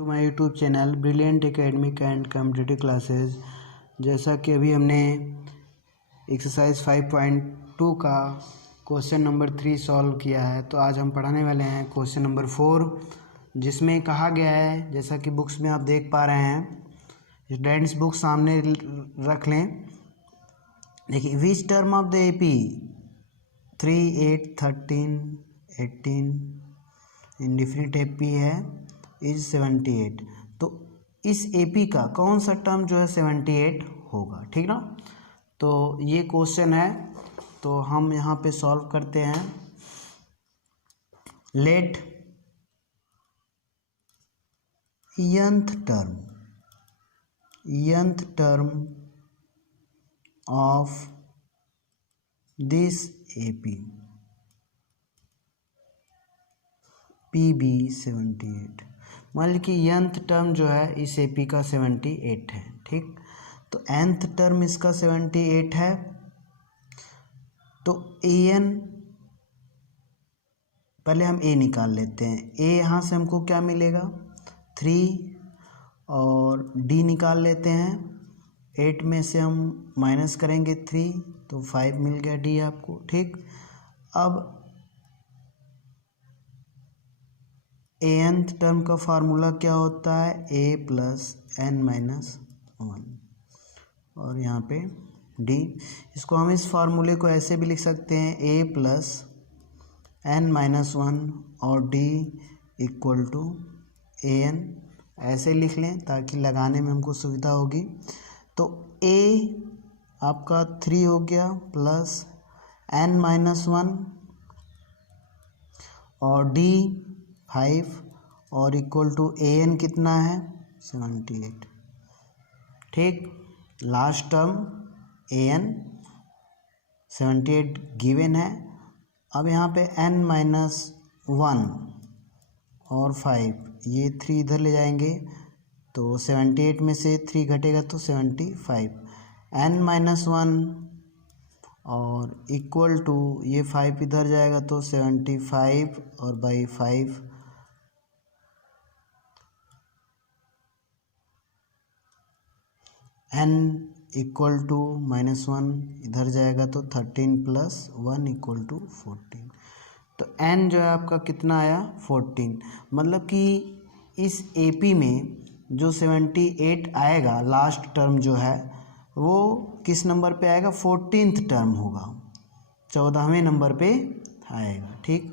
To my YouTube channel brilliant academic and competitive classes. जैसा कि अभी हमने एक्सरसाइज 5.2 का क्वेश्चन नंबर 3 सॉल्व किया है, तो आज हम पढ़ाने वाले हैं क्वेश्चन नंबर 4, जिसमें कहा गया है, जैसा कि बुक्स में आप देख पा रहे हैं, स्टूडेंट्स बुक सामने रख लें। देखिए, which term of the AP 3, 8, 13, 18 indefinite AP है इज 78। तो इस एपी का कौन सा टर्म जो है 78 होगा, ठीक ना। तो ये क्वेश्चन है, तो हम यहाँ पे सॉल्व करते हैं। Let nth term of this AP PB 78। मान लीजिए कि nth टर्म जो है इस एपी का 78 है, ठीक। तो nth टर्म इसका 78 है, तो an पहले हम a निकाल लेते हैं। a यहाँ से हमको क्या मिलेगा 3, और d निकाल लेते हैं। 8 में से हम माइनस करेंगे 3, तो 5 मिल गया d आपको, ठीक। अब nth टर्म का फार्मूला क्या होता है, a प्लस n माइनस 1, और यहाँ पे d। इसको हम इस फार्मूले को ऐसे भी लिख सकते हैं, a प्लस n माइनस 1 और d इक्वल टू an, ऐसे लिख लें ताकि लगाने में हमको सुविधा होगी। तो a आपका 3 हो गया प्लस n माइनस 1 और d 5, और इक्वल टू an कितना है 78, ठीक। लास्ट टर्म an 78 गिवन है। अब यहाँ पे n माइनस 1 और 5, ये 3 इधर ले जाएंगे, तो 78 में से 3 घटेगा तो 75, n माइनस 1 और इक्वल टू ये 5 इधर जाएगा तो 75 और by 5, n equal to minus 1 इधर जाएगा तो 13 प्लस 1 इक्वल टू 14। तो n जो है आपका कितना आया 14। मतलब कि इस एपी में जो 78 आएगा, लास्ट टर्म जो है वो किस नंबर पे आएगा, 14th टर्म होगा, 14वें नंबर पे आएगा, ठीक।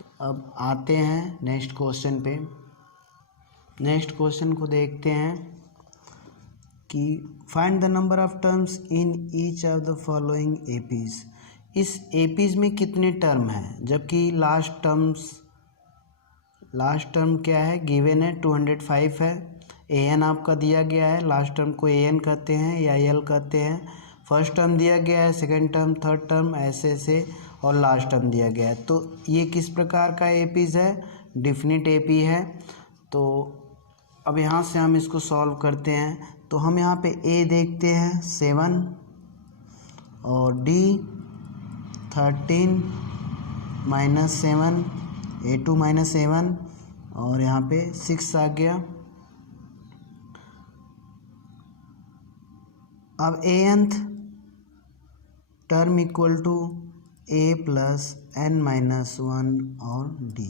तो अब आते हैं नेक्स्ट क्वेश्चन पे। नेक्स्ट क्वेश्चन को देखते हैं कि find the number of terms in each of the following APs. इस एपीज में कितने टर्म हैं, जबकि लास्ट टर्म क्या है, गिवन है 205 है। an आपका दिया गया है, लास्ट टर्म को an कहते हैं या l कहते हैं। फर्स्ट टर्म दिया गया है, सेकंड टर्म, थर्ड टर्म, ऐसे और लास्ट टर्म दिया गया है। तो ये किस प्रकार का एपीज है, डिफिनिट एपी है। तो अब यहाँ से हम इसको सॉल्व करते हैं। तो हम यहाँ पे a देखते हैं 7 और d 13 माइनस 7, a2 माइनस 7, और यहाँ पे 6 आ गया। अब nth term equal to a plus n minus 1 और d,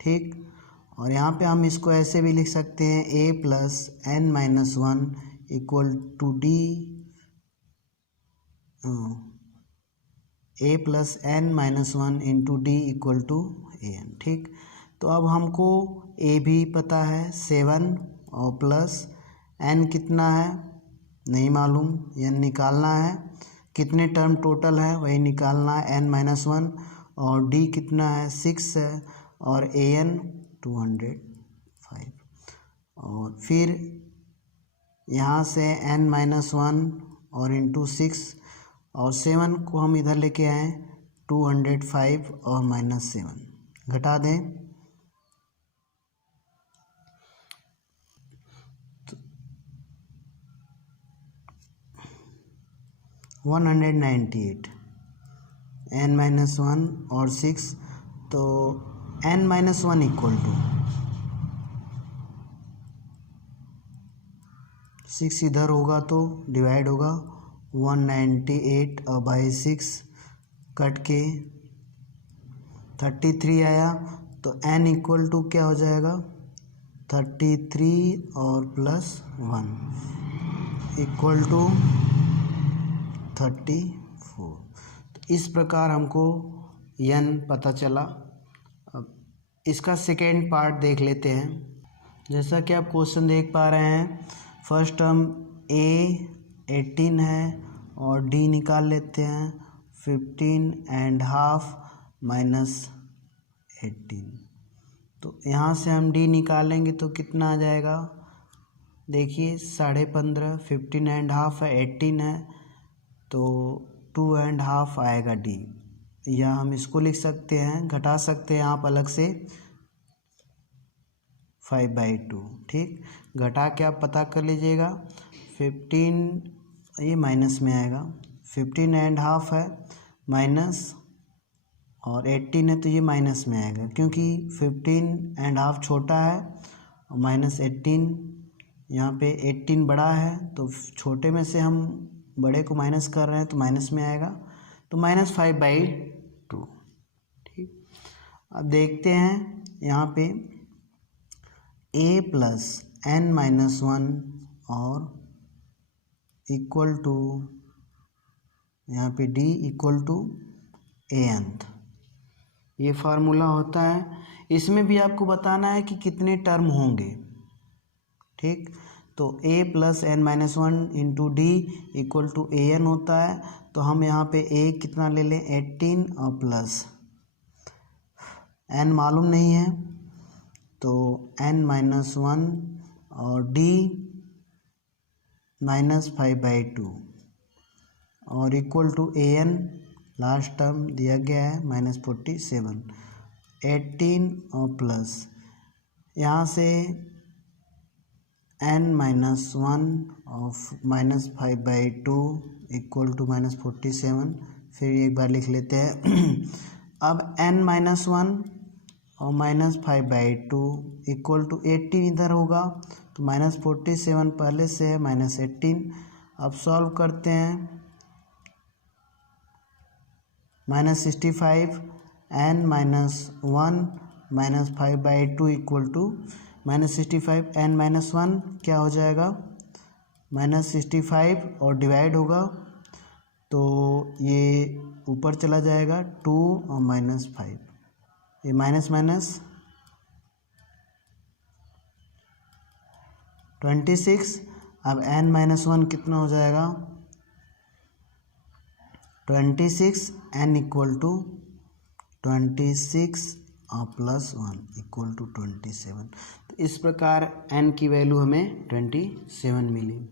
ठीक। और यहाँ पे हम इसको ऐसे भी लिख सकते हैं, a plus n minus 1 equal to d, a plus n minus 1 into D equal to an, ठीक। तो अब हमको a भी पता है 7 और प्लस n कितना है नहीं मालूम, n निकालना है। कितने टर्म टोटल है वही निकालना है, n माइनस 1, और d कितना है 6 है, और an 205। और फिर यहाँ से n माइनस 1 और इंटू 6, और 7 को हम इधर लेके आए 205 और माइनस 7 घटा दें, तो 198, n माइनस 1 और 6, तो n माइनस 1 इक्वल टू 6 इधर होगा तो डिवाइड होगा 198/6 कट के 33 आया। तो n इक्वल टू क्या हो जाएगा 33 और प्लस 1 इक्वल टू 34। तो इस प्रकार हमको n पता चला। अब इसका सेकेंड पार्ट देख लेते हैं। जैसा कि आप क्वेश्चन देख पा रहे हैं, फर्स्ट टर्म a 18 है और d निकाल लेते हैं 15.5 माइनस 18। तो यहाँ से हम d निकालेंगे तो कितना आ जाएगा, देखिए 15.5, 15.5 है, 18 है तो 2.5 आएगा d, या हम इसको लिख सकते हैं, घटा सकते हैं आप अलग से 5/2। ठीक, घटा के आप पता कर लीजिएगा। 15 ये माइनस में आएगा, 15.5 है माइनस और 18 है तो ये माइनस में आएगा, क्योंकि 15.5 छोटा है और माइनस 18 यहाँ पे 18 बड़ा है, तो छोटे में से हम बड़े को माइनस कर रहे हैं तो माइनस में आएगा, तो -5/2। ठीक, अब देखते हैं यहाँ पे a प्लस n-1 और इक्वल टू यहाँ पे d इक्वल टू an। ये फार्मूला होता है। इसमें भी आपको बताना है कि कितने टर्म होंगे। ठीक, तो a plus n-1 into D equal to an होता है। तो हम यहाँ पे a कितना ले लें 18 और प्लस n मालूम नहीं है तो n-1 और d -5/2 और equal to an last term दिया गया है -47। 18 और प्लस यहाँ से n-1 ऑफ -5/2 इक्वल टू -47। फिर एक बार लिख लेते हैं। अब n-1 और -5/2 इक्वल टू 18 इधर होगा तो -47 पहले से है -18। अब सॉल्व करते हैं। -65 n-1 -5/2 इक्वल टू -65 n-1 क्या हो जाएगा -65 और डिवाइड होगा तो ये ऊपर चला जाएगा 2 और -5, ये माइनस 26। अब n-1 कितना हो जाएगा 26, n इक्वल टू 26 और प्लस 1 इक्वल टू 27। तो इस प्रकार n की वैल्यू हमें 27 मिली।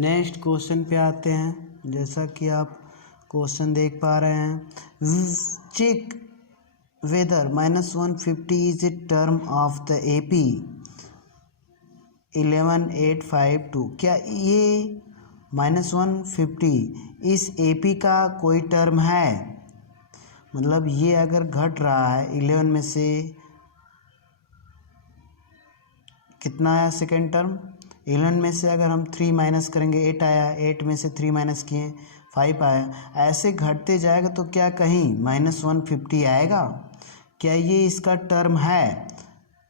नेक्स्ट क्वेश्चन पे आते हैं। जैसा कि आप क्वेश्चन देख पा रहे हैं, check whether -150 is a term of the AP 11852। क्या ये -150 इस AP का कोई टर्म है? मतलब ये अगर घट रहा है 11 में से कितना आया सेकेंड टर्म, 11 में से अगर हम 3 माइनस करेंगे 8 आया, 8 में से 3 माइनस किए 5 आया, ऐसे घटते जाएगा तो क्या कहीं -150 आएगा? क्या ये इसका टर्म है?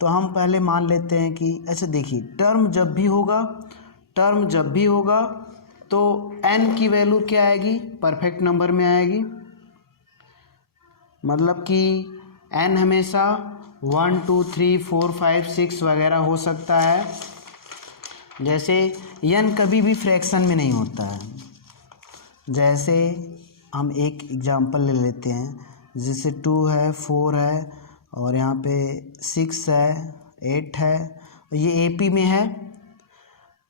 तो हम पहले मान लेते हैं कि अच्छा देखिए, टर्म जब भी होगा तो n की वैल्यू क्या आएगी, परफेक्ट नंबर में आएगी। मतलब कि n हमेशा 1 2 3 4 5 6 वगैरह हो सकता है। जैसे n कभी भी फ्रैक्शन में नहीं होता है। जैसे हम एक एग्जांपल ले लेते हैं, जैसे 2 है, 4 है और यहाँ पे 6 है, 8 है, ये AP में है।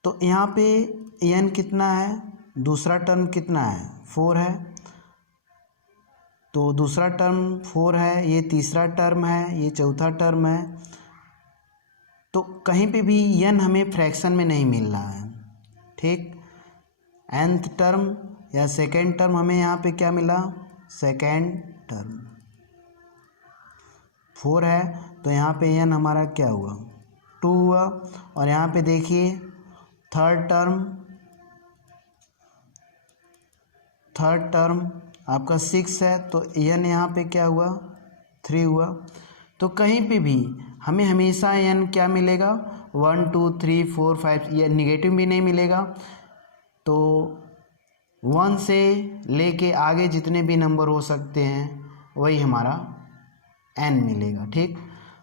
तो यहाँ पे n कितना है, दूसरा टर्म कितना है 4 है, तो दूसरा टर्म 4 है, ये तीसरा टर्म है, ये चौथा टर्म है। तो कहीं पे भी n हमें फ्रैक्शन में नहीं मिल रहा है। ठीक, nth टर्म या सेकेंड टर्म हमें यहाँ पे क्या मिला, सेकेंड टर्म 4 है तो यहाँ पे n हमारा क्या हुआ 2 हुआ। और यहाँ पे देखिए थर्ड टर्म आपका 6 है, तो n यहाँ पे क्या हुआ 3 हुआ। तो कहीं पे भी हमें हमेशा n क्या मिलेगा 1 2 3 4 5, ये निगेटिव भी नहीं मिलेगा। तो 1 से लेके आगे जितने भी नंबर हो सकते हैं वही हमारा n मिलेगा। ठीक,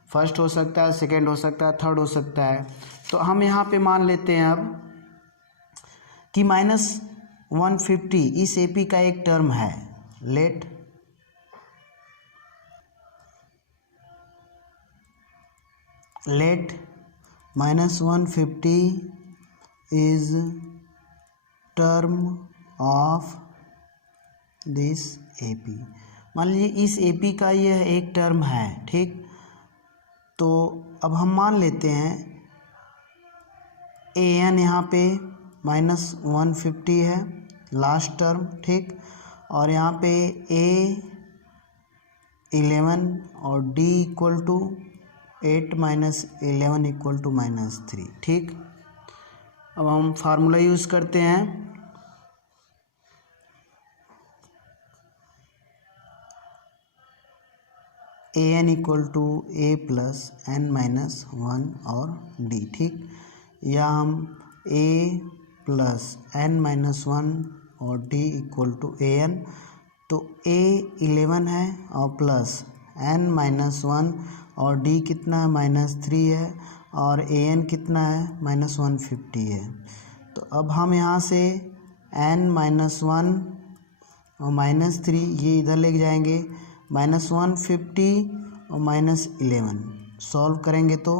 फर्स्ट हो सकता है, सेकंड हो सकता है, थर्ड हो सकता है। तो हम यहाँ पे मान लेते हैं अब कि -150 इस AP का एक टर्म है। Let -150 is term of this AP। मान लीजिए इस AP का यह एक टर्म है। ठीक, तो अब हम मान लेते हैं AN यहाँ पे -150 है लास्ट टर्म। ठीक, और यहाँ पे A11 और D equal to 8 - 11 equal to -3। ठीक, अब हम फार्मूला यूज़ करते हैं। AN equal to A plus N minus 1 और D। ठीक, या हम A प्लस N माइनस 1 और D इक्वल टू AN। तो A11 है और प्लस N माइनस 1 और D कितना है -3 है, और AN कितना है -150 है। तो अब हम यहाँ से N माइनस 1 और -3 ये इधर ले जाएंगे, -150 और -11 सॉल्व करेंगे तो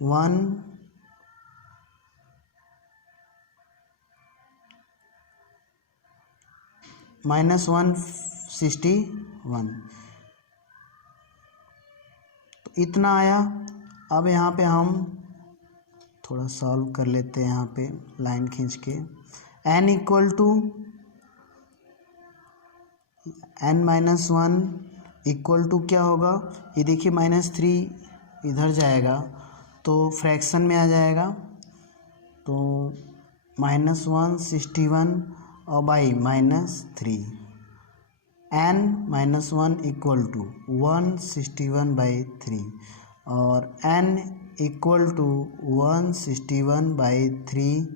1 -161, तो इतना आया। अब यहाँ पे हम थोड़ा सॉल्व कर लेते हैं, यहाँ पे लाइन खींच के n equal to n minus 1 equal to क्या होगा, ये देखिए -3 इधर जाएगा तो फ्रैक्शन में आ जाएगा, तो -161 और by -3 n minus 1 equal to 161/3 और n इक्वल टू 161/3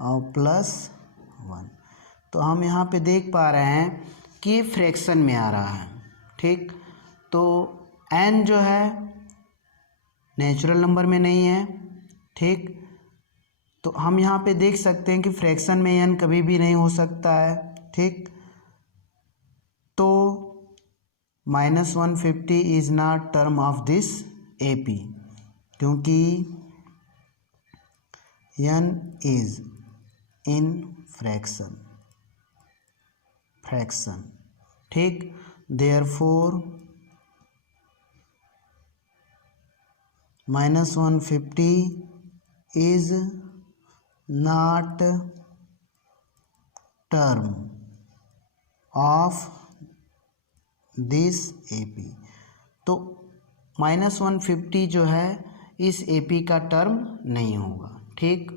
और प्लस 1। तो हम यहाँ पे देख पा रहे हैं कि फ्रैक्शन में आ रहा है। ठीक, तो n जो है नेचुरल नंबर में नहीं है। ठीक, तो हम यहाँ पे देख सकते हैं कि फ्रैक्शन में n कभी भी नहीं हो सकता है। ठीक, तो -150 is not term of this AP, क्योंकि n इज इन फ्रैक्शन। ठीक, therefore -150 is not term of this AP। तो -150 जो है इस AP का टर्म नहीं होगा। ठीक,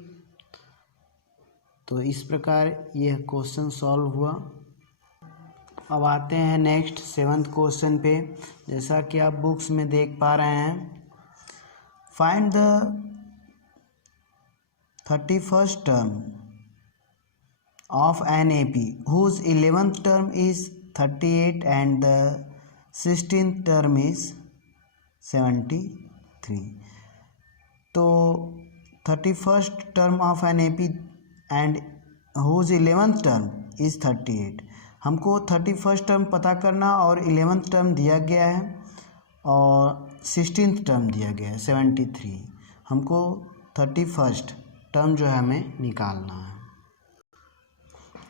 तो इस प्रकार यह क्वेश्चन सॉल्व हुआ। अब आते हैं नेक्स्ट 7th क्वेश्चन पे। जैसा कि आप बुक्स में देख पा रहे हैं, find the 31st term of an AP whose 11th term is 38 and the 16th term is 73। तो 31st term of an AP and whose 11th term is 38। हमको 31st टर्म पता करना और 11th टर्म दिया गया है और 16th टर्म दिया गया है 73। हमको 31st टर्म जो है हमें निकालना है।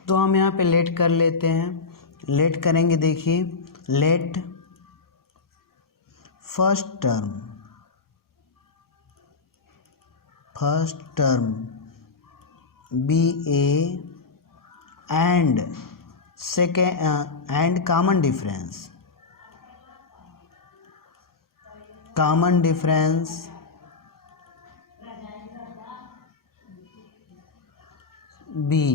तो हम यहाँ पे लेट कर लेते हैं। लेट करेंगे, देखिए let first term be A and second and common difference be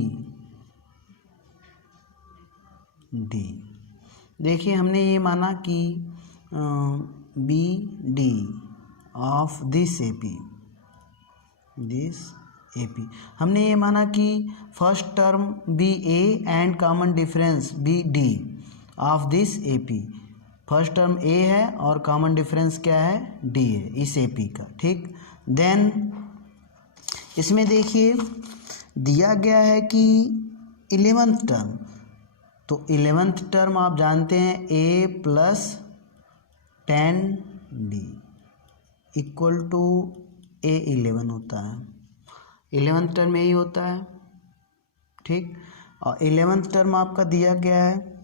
d. देखिए हमने ये माना कि be D of this AP हमने ये माना कि first term be A and common difference be D of this AP. First term ए है और कॉमन डिफरेंस क्या है, डी है इस एपी का। ठीक, देन इसमें देखिए दिया गया है कि 11th टर्म, तो 11th टर्म आप जानते हैं ए plus 10d equal to A11 होता है। 11th टर्म यही होता है। ठीक, और 11th टर्म आपका दिया गया है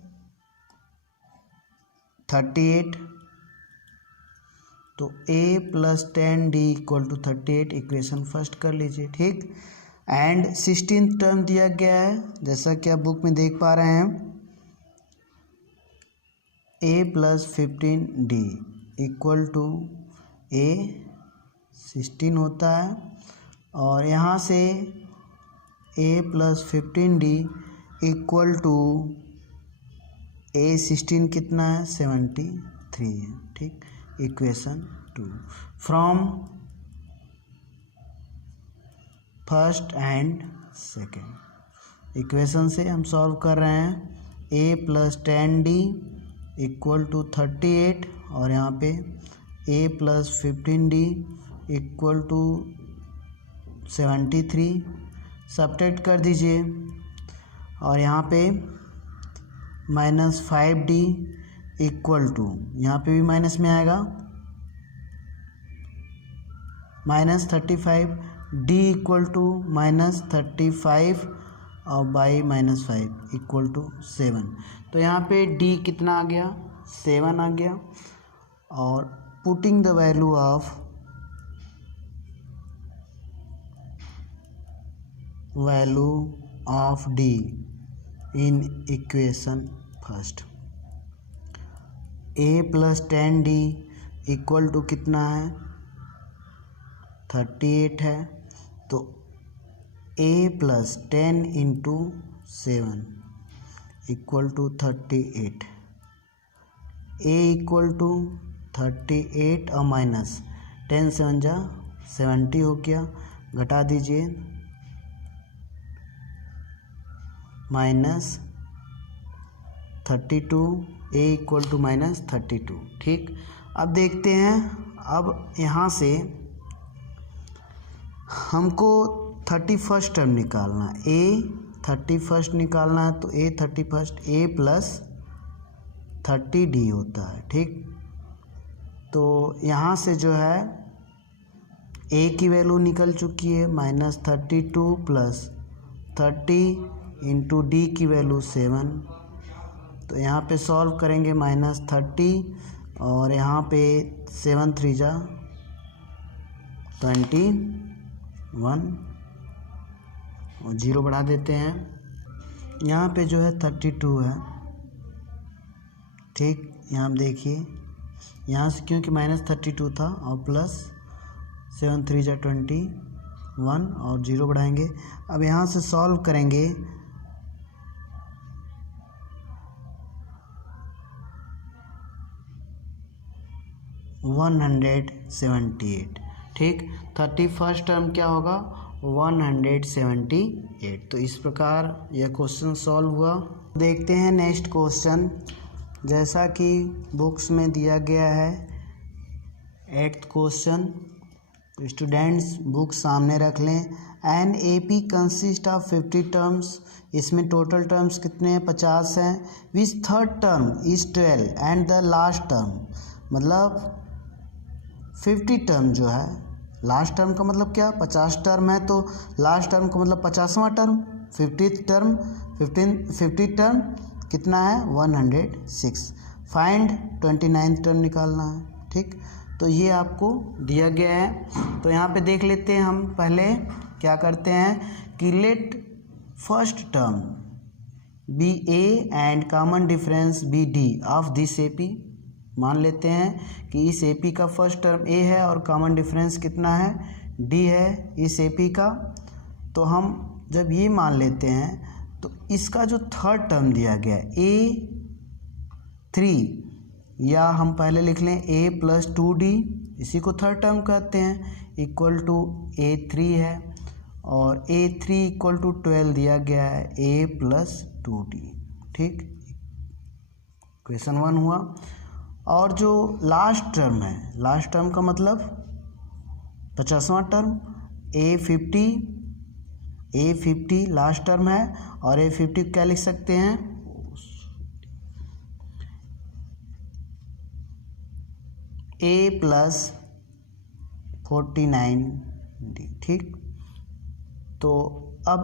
38, तो A plus 10d equal to 38 equation first कर लीजिए। ठीक, एंड 16th टर्म दिया गया है जैसा कि आप बुक में देख पा रहे हैं, A plus 15d equal to A16 होता है, और यहाँ से A plus 15d equal to A16 कितना है, 73 है। ठीक, equation 2 from first and second equation से हम सॉल्व कर रहे हैं। A plus 10d equal to 38 और यहाँ पे A plus 15d equal to 73 subtract कर दीजिए, और यहाँ पे माइनस 5d इक्वल टू, यहाँ पे भी माइनस में आएगा, minus 35, d equal to minus 35 और बाई माइनस 5 इक्वल टू 7। तो यहाँ पे d कितना आ गया, 7 आ गया। और putting the value of d in equation first, A plus 10d equal to कितना है, 38 है, तो A plus 10 into 7 equal to 38, A equal to 38 और माइनस 10 7 जा 70 हो गया, घटा दीजिए, minus 32, A equal to minus 32। ठीक, अब देखते हैं, अब यहाँ से हमको 31st टर्म निकालना है, A 31st निकालना है, तो A 31st A plus 30d होता है। ठीक, तो यहाँ से जो है A की वैल्यू निकल चुकी है, माइनस 32 प्लस 30 इंटू डी की वैल्यू 7, तो यहाँ पे सॉल्व करेंगे, माइनस 30 और यहाँ पे 7 3 जा 21 और 0 बढ़ा देते हैं, यहाँ पे जो है 32 है। ठीक, यहाँ देखिए, यहाँ से क्योंकि माइनस 32 था और प्लस 7 3 जा 21 और 0 बढ़ाएंगे। अब यहाँ से सॉल्व करेंगे, 178। ठीक, 31st टर्म क्या होगा, 178। तो इस प्रकार यह क्वेश्चन सॉल्व हुआ। देखते हैं नेक्स्ट क्वेश्चन, जैसा कि बुक्स में दिया गया है 8th क्वेश्चन। स्टूडेंट्स बुक सामने रख लें। An A P consist of 50 terms, इसमें टोटल टर्म्स कितने हैं, 50 हैं। Which third term is 12 and the last term, मतलब 50 टर्म जो है, लास्ट टर्म का मतलब क्या, 50 टर्म है तो लास्ट टर्म का मतलब 50वां टर्म, 50th टर्म 50 टर्म कितना है, 106। फाइंड 29th टर्म निकालना है। ठीक, तो ये आपको दिया गया है। तो यहाँ पे देख लेते हैं, हम पहले क्या करते हैं कि let first term be A and common difference be D of this A P. मान लेते हैं कि इस ए पी का फर्स्ट टर्म ए है और कॉमन डिफरेंस कितना है, डी है इस ए पी का। तो हम जब ये मान लेते हैं तो इसका जो थर्ड टर्म दिया गया है A3, या हम पहले लिख लें A+2D, इसी को थर्ड टर्म कहते हैं, इक्वल टू A3 है, और A3 इक्वल टू 12 दिया गया है A+2D। ठीक, क्वेश्चन 1 हुआ। और जो लास्ट टर्म है, लास्ट टर्म का मतलब 50वां टर्म A50 लास्ट टर्म है, और A50 क्या लिख सकते हैं, A+49D। ठीक, तो अब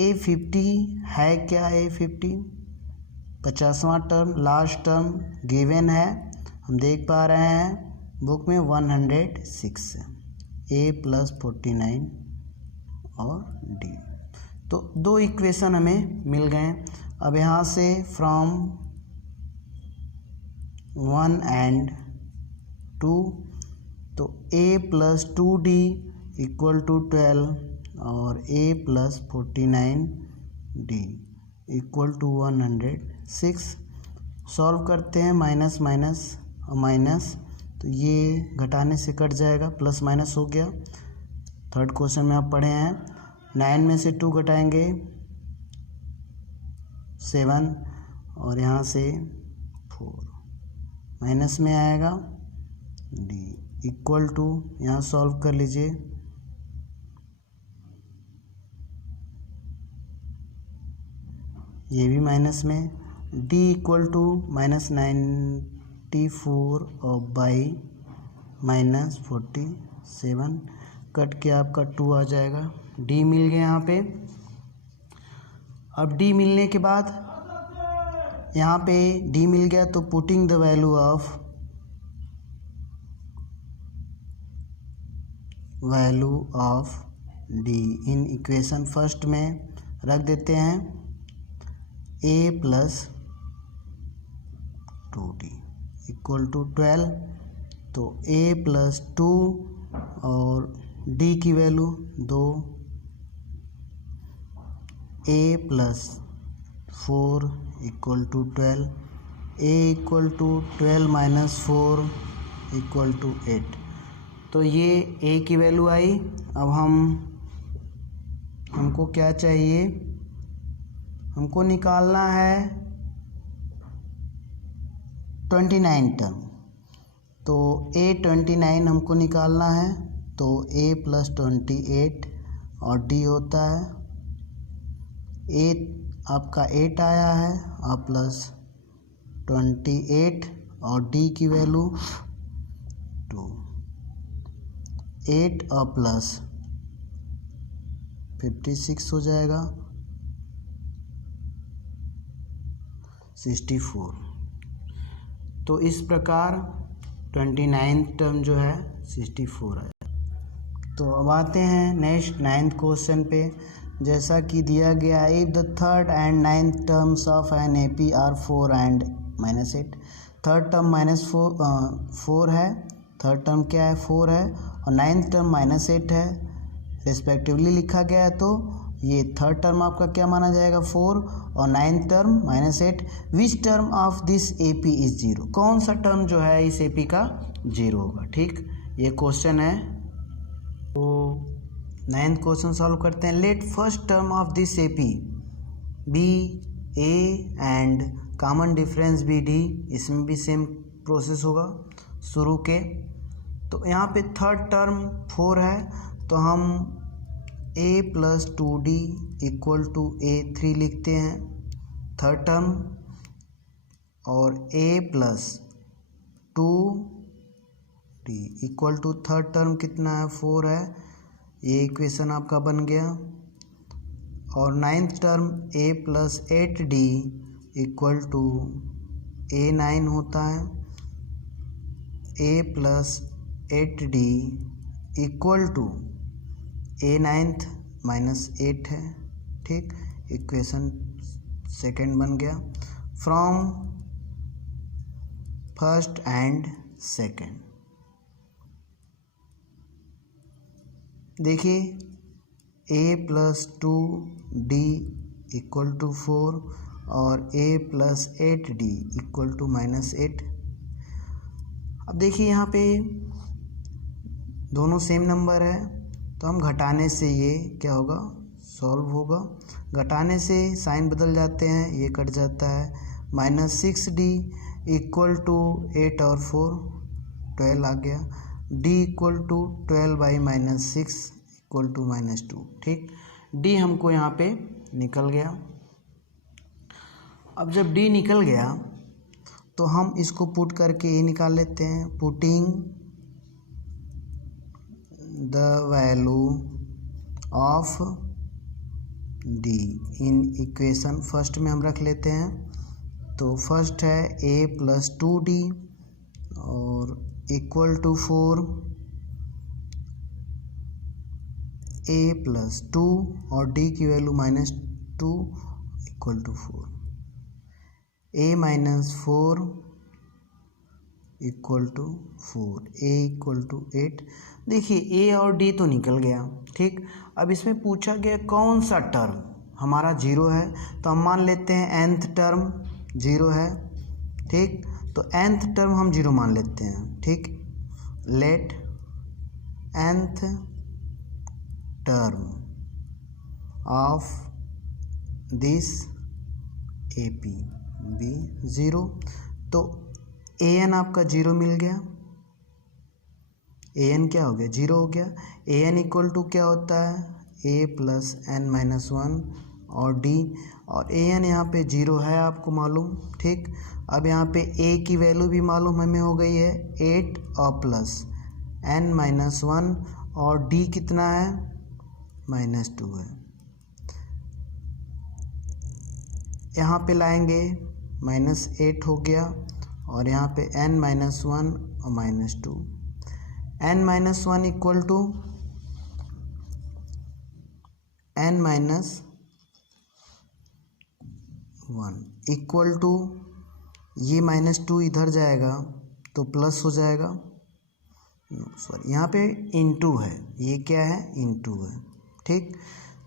A50 है क्या, A50 50वां टर्म लास्ट टर्म गिवन है, हम देख पा रहे हैं बुक में 106 है, A+49 और D। तो दो इक्वेशन हमें मिल गए। अब यहाँ से फ्रॉम 1 एंड 2, तो A+2D इक्वल टू 12 और A+49D इक्वल टू 106। सॉल्व करते हैं, माइनस माइनस और माइनस, तो ये घटाने से कट जाएगा, प्लस माइनस हो गया। थर्ड क्वेश्चन में आप पढ़े हैं, 9 में से 2 घटाएंगे 7, और यहाँ से 4, माइनस में आएगा D इक्वल टू, यहाँ सॉल्व कर लीजिए, ये भी माइनस में, D इक्वल टू -94 और बाई -47, कट के आपका 2 आ जाएगा, D मिल गया यहाँ पे। अब D मिलने के बाद यहाँ पे D मिल गया, तो putting the value of D in equation first में रख देते हैं, A+2D इक्वल टू 12, तो A+2 और D की value 2, A+4 equal to 12, A equal to 12 minus 4 equal to 8। तो ये A की वैल्यू आई। अब हमको क्या चाहिए, हमको निकालना है 29 टर्म, तो A29 हमको निकालना है, तो A+28 और D होता है, A आपका 8 आया है, और +28 और D की वैल्यू 2, 8 और +56 हो जाएगा 64। तो इस प्रकार 29 टर्म जो है 64 है। तो अब आते हैं नेक्स्ट 9th क्वेश्चन पे। जैसा कि दिया गया है, if the third and 9th terms of an AP are 4 and -8, third term -4 है, थर्ड टर्म क्या है 4 है, और 9th टर्म -8 है रिस्पेक्टिवली लिखा गया है, तो ये थर्ड टर्म आपका क्या माना जाएगा 4, और 9th term -8। Which term of this AP is 0, कौन सा टर्म जो है इस AP का 0 होगा। ठीक, ये क्वेश्चन है। तो 9th क्वेश्चन सॉल्व करते हैं। Let first term of this AP be A and common difference be D, इसमें भी सेम प्रोसेस होगा शुरू के। तो यहाँ पे थर्ड टर्म 4 है, तो हम A+2D इक्वल टू A3 लिखते हैं थर्ड टर्म, और A+2D equal to third term कितना है 4 है, ये इक्वेशन आपका बन गया। और 9th term A+8D equal to A9 होता है, A+8D इक्वल टू A9th -8 है। ठीक, इक्वेशन सेकेंड बन गया फ्रॉम फर्स्ट एंड सेकेंड। देखिए ए प्लस 2d इक्वल टू 4 और a plus 8d equal to -8। अब देखिए यहाँ पे दोनों सेम नंबर है तो हम घटाने से ये क्या होगा, सॉल्व होगा। घटाने से साइन बदल जाते हैं, ये कट जाता है। -6d इक्वल टू 8 और 4 12 आ गया। d equal to 12/-6 equal to -2। ठीक, d हमको यहाँ पे निकल गया। अब जब d निकल गया तो हम इसको पुट करके ये निकाल लेते हैं। Putting the value of d in equation first में हम रख लेते हैं। तो फर्स्ट है a प्लस 2d और इक्वल टू 4, a प्लस 2 और d की value -2 equal to 4, a minus 4 equal to 4, a equal to 8। देखिए a और d तो निकल गया। ठीक, अब इसमें पूछा गया कौन सा टर्म हमारा 0 है, तो हम मान लेते हैं nth टर्म 0 है। ठीक, तो nth टर्म हम 0 मान लेते हैं। ठीक, let nth term of this AP be 0। तो an आपका 0 मिल गया, an क्या हो गया, 0 हो गया। an इक्वल टू क्या होता है, a प्लस n-1 और d, और an यहाँ पे 0 है आपको मालूम। ठीक, अब यहाँ पे a की वैल्यू भी मालूम हमें हो गई है 8 और प्लस n-1 और d कितना है, -2 है। यहाँ पे लाएंगे -8 हो गया और यहाँ पे n-1 और -2, n-1 equal to n-1 equal to ये -2 इधर जाएगा तो प्लस हो जाएगा, सॉरी यहाँ पे इंटू है, ये क्या है, इंटू है। ठीक,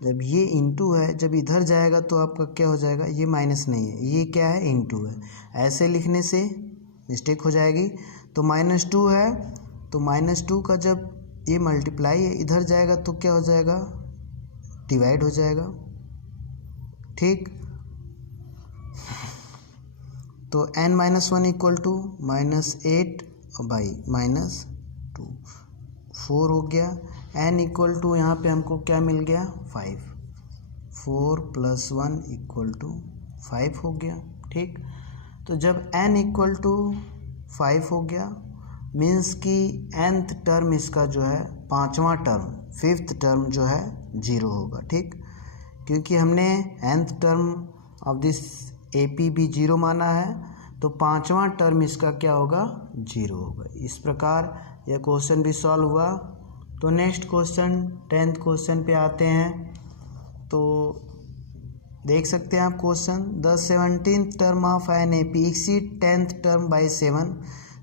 जब ये इंटू है, जब इधर जाएगा तो आपका क्या हो जाएगा, ये माइनस नहीं है, ये क्या है, इंटू है। ऐसे लिखने से मिस्टेक हो जाएगी। तो -2 है, तो -2 का जब ये मल्टीप्लाई है इधर जाएगा तो क्या हो जाएगा, डिवाइड हो जाएगा। ठीक, तो n-1 इक्वल टू -8 बाई -2, 4 हो गया। n इक्वल टू यहाँ पे हमको क्या मिल गया, 5, 4 + 1 इक्वल टू 5 हो गया। ठीक, तो जब n इक्वल टू 5 हो गया मीन्स कि nth टर्म इसका जो है, पाँचवा टर्म, 5th टर्म जो है 0 होगा। ठीक, क्योंकि हमने nth term of this AP भी 0 माना है, तो पाँचवा टर्म इसका क्या होगा, 0 होगा। इस प्रकार यह क्वेश्चन भी सॉल्व हुआ। तो नेक्स्ट क्वेश्चन 10th क्वेश्चन पे आते हैं। तो देख सकते हैं आप question, the 17th term of an AP exceed 10th term by 7।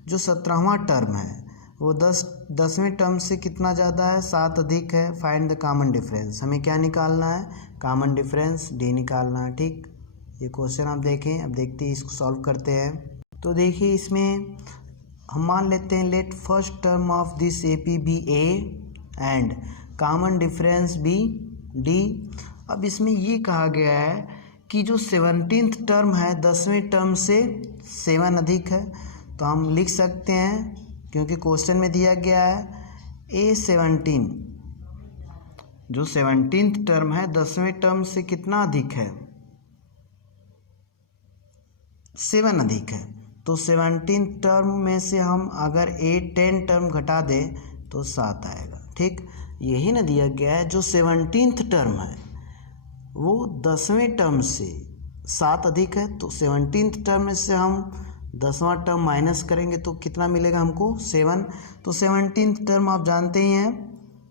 जो 17वां टर्म है वो 10वें टर्म से कितना ज़्यादा है, 7 अधिक है। फाइंड द कॉमन डिफरेंस, हमें क्या निकालना है, कॉमन डिफरेंस D निकालना है। ठीक, ये क्वेश्चन आप देखें, अब देखते हैं इसको सॉल्व करते हैं। तो देखिए इसमें हम मान लेते हैं let first term of this AP be A and common difference be D। अब इसमें ये कहा गया है कि जो 17th टर्म है 10वें टर्म से 7 अधिक है, तो हम लिख सकते हैं क्योंकि क्वेश्चन में दिया गया है A17, जो 17th टर्म है 10वें टर्म से कितना अधिक है, 7 अधिक है। तो 17th टर्म में से हम अगर 10 टर्म घटा दें तो 7 आएगा। ठीक, यही ना दिया गया है, जो 17th टर्म है वो 10वें टर्म से 7 अधिक है, तो 17th टर्म में से हम 10वां टर्म माइनस करेंगे तो कितना मिलेगा हमको, 7। तो 17th टर्म आप जानते ही हैं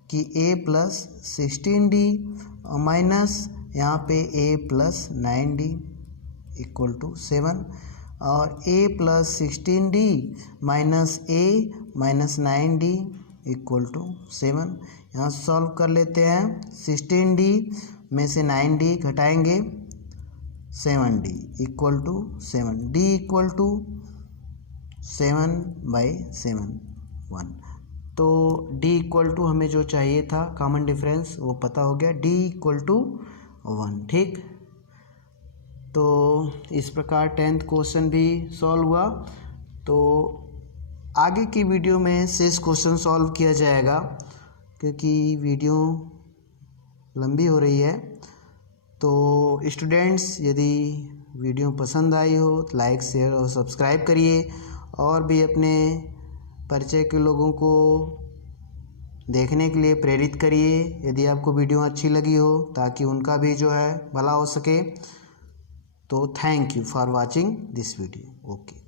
कि A प्लस 16D और माइनस यहाँ पे A plus 9D equal to 7, और A plus 16D minus A minus 9D equal to 7। यहाँ सॉल्व कर लेते हैं। 16D में से 9D घटाएंगे 7D equal to 7, D equal to 7/7 1। तो D इक्वल टू हमें जो चाहिए था कॉमन डिफरेंस वो पता हो गया, D इक्वल टू 1। ठीक, तो इस प्रकार 10th क्वेश्चन भी सॉल्व हुआ। तो आगे की वीडियो में शेष क्वेश्चन सॉल्व किया जाएगा, क्योंकि वीडियो लंबी हो रही है। तो स्टूडेंट्स, यदि वीडियो पसंद आई हो तो लाइक, शेयर और सब्सक्राइब करिए, और भी अपने परिचय के लोगों को देखने के लिए प्रेरित करिए यदि आपको वीडियो अच्छी लगी हो, ताकि उनका भी जो है भला हो सके। तो thank you for watching this video. Okay.